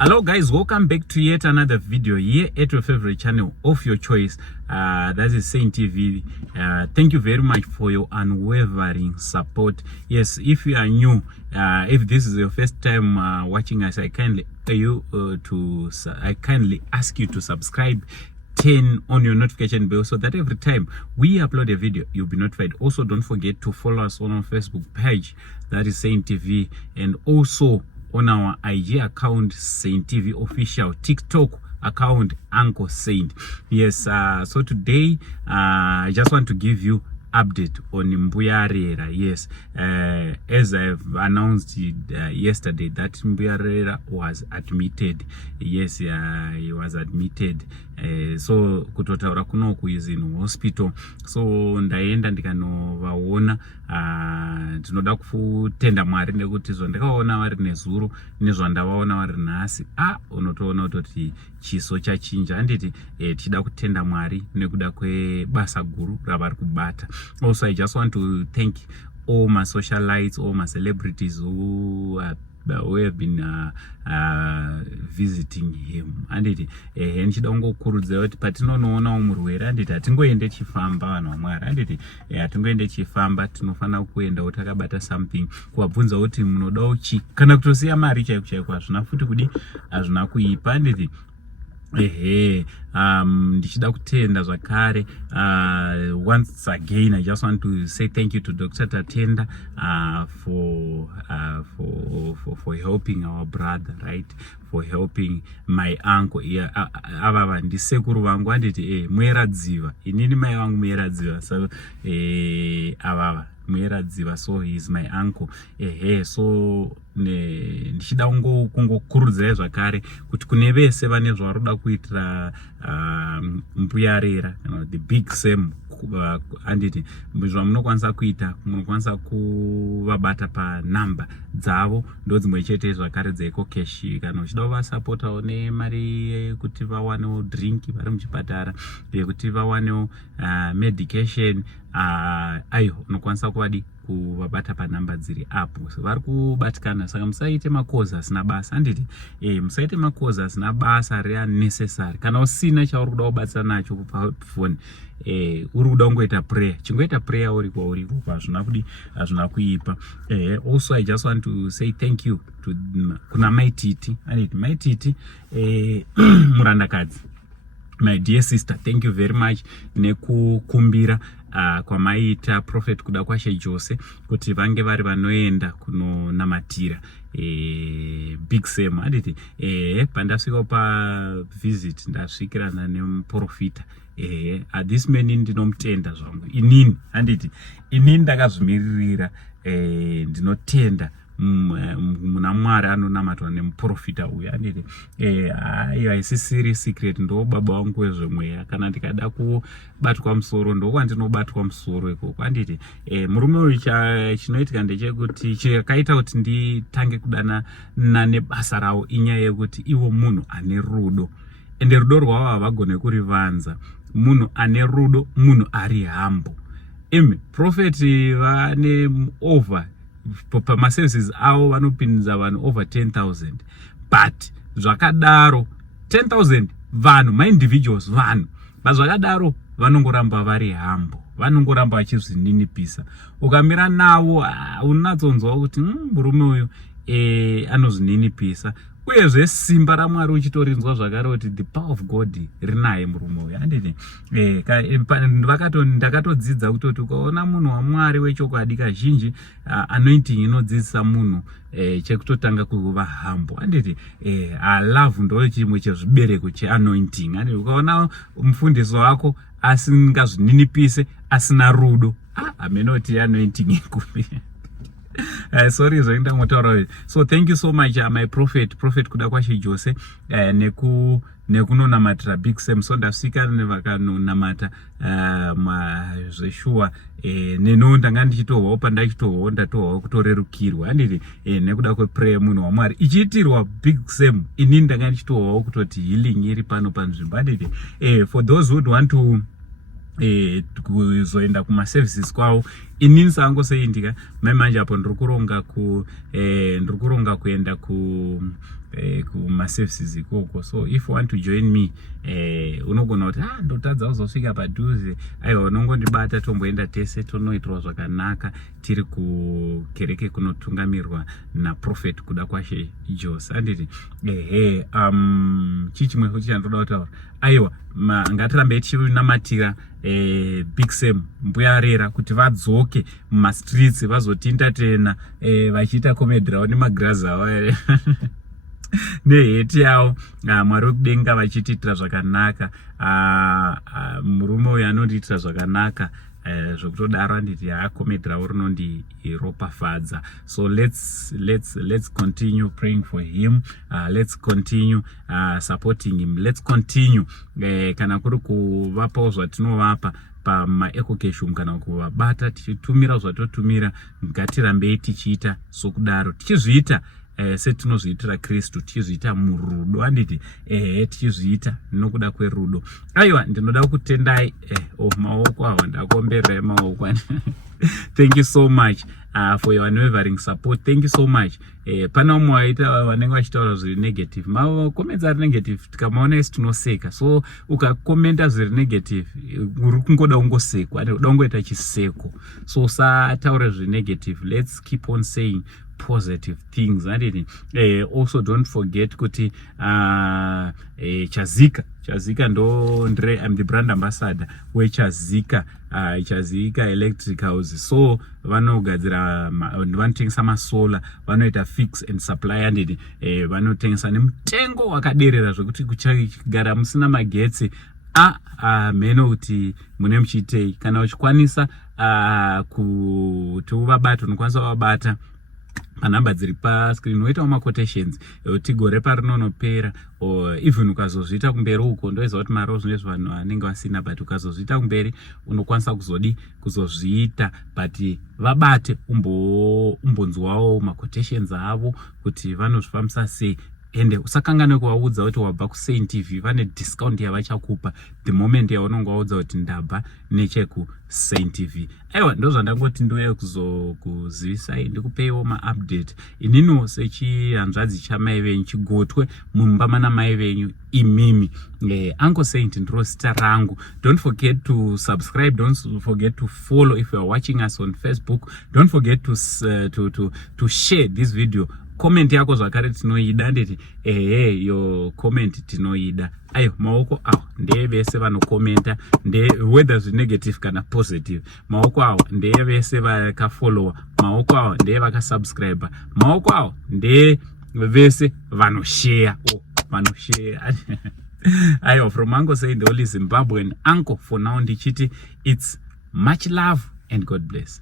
Hello guys, welcome back to yet another video here at your favorite channel of your choice. That is Saint TV. Thank you very much for your unwavering support. Yes, if you are new, if this is your first time watching us, I kindly ask you to subscribe, turn on your notification bell so that every time we upload a video you'll be notified. Also, don't forget to follow us on our Facebook page, that is Saint TV, and also on our IG account Saint TV official, TikTok account Uncle Saint. Yes, so today I just want to give you update on Mbuyarera. Yes, as I've announced yesterday that Mbuyarera was admitted. Yes, he was admitted. So kutotaura kunoku is in hospital. So ndaenda ndikanovaona, tinoda kutenda Mwari nekuti zvandakaona vari nezuro nezvandavaona vari nhasi, unotoona kuti chiso chachinja. Handiti tida kutenda Mwari nekuda kwebasa guru ravari kubata. Also, I just want to thank all my socialites, all my celebrities who have been visiting him. Handiti ndichida kungokurudzira kuti patinoona murwere, handiti hatingoende chifamba vanhu vaMwari. Handiti hatingoende chifamba, tinofana kuenda kuti akabata something, kuvabvunza kuti munoda chi, kana kutosiya mari chaiko chaiko, hazvina futi kudi, hazvina kuipa. Handiti ndichida kutenda zvakare. Once again, I just want to say thank you to Dr. Tatenda for helping our brother, right? For helping my uncle. Avava ndisekuru vangu, handiti mweradziva, inini mai vangu mweradziva, so avava mweradziva, so he is my uncle. So ndichida kungokurudzira zvakare kuti kune vese vane zvaroda kuitira Mbuyarera, the big Sam, handiti zvamunokwanisa kuita, munokwanisa kuvabata panhamba dzavo, ndo dzimwe chete zvakare dzeiko cash. Kana uchida kuvasapota ne mari kuti vawanewo drink vari muchipatara, kuti vawanewo medication, ayo unokwanisa kuvadi kuvabata panhamba dziri apo. So vari kubatikana, saka musaite makoza asina basa. Handiti musaite makoza asina basa rea necessary. Kana usina chauri kuda kubatsa nacho pafoni, uri kuda kungoita prayer, chingoita prayer uri kwauri, hazvina kudi, hazvina kuipa. Also, I just want to say thank you to kuna Maititi. Handiti Maititi, murandakadzi, my dear sister, thank you very much nekukumbira kwamaita Prophet kuda kwashe Jose kuti vange vari vanoenda kunonamatira Big Sam. Handiti pandasvika pa visit ndasvikirana nemuprofita. This man ndinomutenda zvangu inini. Handiti inini ndakazvimiririra, ndinotenda muna Mwari anonamatwa nemuprofita uyu. Handiti haisisiri secret, ndo baba wangu wezvemweya. Kana ndikada kubatwa musoro ndo kwandinobatwa musoro ikoko. Handiti murume uyu chinoitika ndechekuti chakaita kuti nditange kudana nebasa rawo inyaya yekuti iwo munhu ane rudo, ende rudo rwavo havagone kurivanza. Munhu ane rudo, munhu ari humble. Prophet vane over pamaservices avo vanopinza vanhu over 10,000, but zvakadaro 10,000 vanhu, ma-individuals vanhu, but zvakadaro vanongoramba vari humble, vanongoramba vachizvininipisa. Ukamira navo unatsonzwa kuti murume uyu anozvininipisa, uyezve simba raMwari uchitorinzwa zvakare kuti the power of God rinaye murume uyu. Handiti ndakatodzidza kutoti ukaona munhu waMwari wechokwadi kazhinji anointing inodzidzisa munhu chekutotanga kuva humble. Handiti love ndo chimwe chezvibereko cheanointing. Handiti ukaona mufundisi wako asingazvininipise, asina rudo, amenoti anointing ikupi. Sorry, so thank you so much my prophet kuda kwashe Jose nekunonamatira Big Sam. So ndasvika nevakanonamata zveshua, neno ndanga ndichitohwawo, pandachitohwawo ndatohwawo kutorerukirwa. Handiti nekuda kweprayer munhu waMwari ichiitirwa Big Sam, inini ndanga ndichitohwawo kutoti healing iri pano panzvimbo. Handiti for those who want to kuzoenda kuma services kwao, inini sangosei ndika mai manje apo ndiri kuronga kuenda kuma-services ikoko. So if you want to join me, unogona kuti ndotadza kuzosvika padhuze, aiwa unongondibata tomboenda tese tonoitirwa zvakanaka tiri kukereke kunotungamirwa naProfet kuda kwashe Jose. Anditi chimwe futi chandoda kutaura, aiwa ngatirambe tichinamatira Big Sam mbuya Rera kuti vadzoke mumastreets vazotindatena vachiita comedy ravo nemagrazi avo neheti yavo. Mwari wekudenga vachitiitira zvakanaka, murume uyu anondiitira zvakanaka zvokutodaro. Anditi comedy ravo rinondiropafadza. So let's continue praying for him, let's continue supporting him, let's continue kana kuri kuvapawo zvatinovapa pamaecocashum kana kuvabata tichitumira zvatotumira, ngatirambei tichiita sokudaro, tichizviita setinozviitira Kristu, tichizviita murudo. Anditi tichizviita nokuda kwerudo. Aiwa ndinoda kutendai maoko avo ndakomberai maoko. Thank you so much for your unwavering support. Thank you so much. Pana umwe waita vanenge vachitaura zviri negative, comments ari negative tikamaona isi tunoseka. So ukakomenta zviri negative uri kungoda ungosekwa, unoda ungoita chiseko. So usataure zviri negative. Let's keep on saying positive things. Also don't forget kuti Chazika ndo Ndre, I'm the brand ambassador weChazika Electric House. So vanogadzira vanotengesa masola, vanoita fix and supply, vanotengesa nemutengo wakaderera zvekuti kuchagara musina magetsi mheno kuti mune muchitei. Kana uchikwanisa kuti uvabata, unokwanisa uvabata panhamba dziri pascreen, unoitawo maquotations tigore parinonopera, even ukazozviita kumberi uko ndoiza kuti mari zvine zvanhu vanenge vasina, but ukazozviita kumberi unokwanisa kuzozviita, but vabate umbonzwawo maquotations avo kuti vanozvifambisa sei. Ende usakangana kuvaudza kuti wabva kuSaint TV, vane discount yavachakupa the moment yaunonge waudza kuti ndabva nechekuSaint TV. Aiwa ndozvandangoti ndouya kuzokuzivisai, ndikupeiwo maupdate. Inini sechihanzvadzi chamai venyu, chigotwe mumba mana mai venyu imimi, Uncle Saint ndiro zita rangu. Don't forget to subscribe, don't forget to follow if you are watching us on Facebook. Don't forget to share this video. Comment yako zvakare tinoida. Nditi yo comment tinoida. Ayo maoko awo ndevese vanokomenta, whether zviri negative kana positive. Maoko awo ndevese vakafollowa, maoko awo ndevakasubscribe, maoko awo ndevese vanoshare. Vanoshare. Ayo, from Uncle Saint, the only Zimbabwean uncle for now, ndichiti it's much love and God bless.